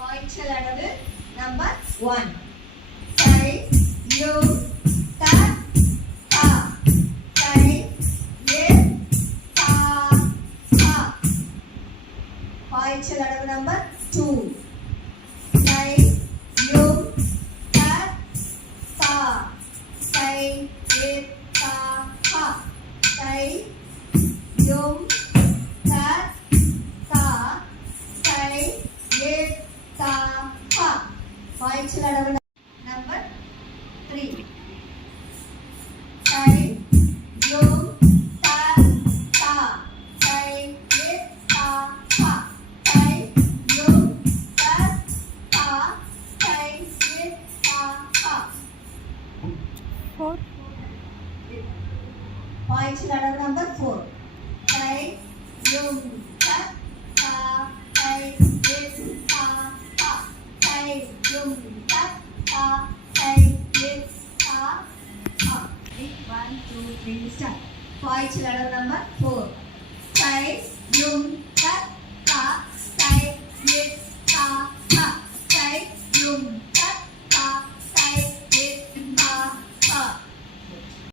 பாய்ச்சல் அளவு நம்பர் 1. கை யு த தா கை ஏ தா தா. பாய்ச்சல் அளவு நம்பர் 2. கை யு த தா கை ஏ தா தா கை யு த தா கை ஏ தா தா. பாய்ச்சல் அளவு நம்பர் 3. கை யு த தா கை ஏ தா தா கை யு த தா கை ஏ தா தா. 4. பாய்ச்சல் அளவு நம்பர் 4. கை யு த தா கை ஏ தா தா கை யு த தா கை ஏ தா தா. 1 2 3 ஸ்டார்ட். பாய்ச்சல் அளவு நம்பர் 4. கை யு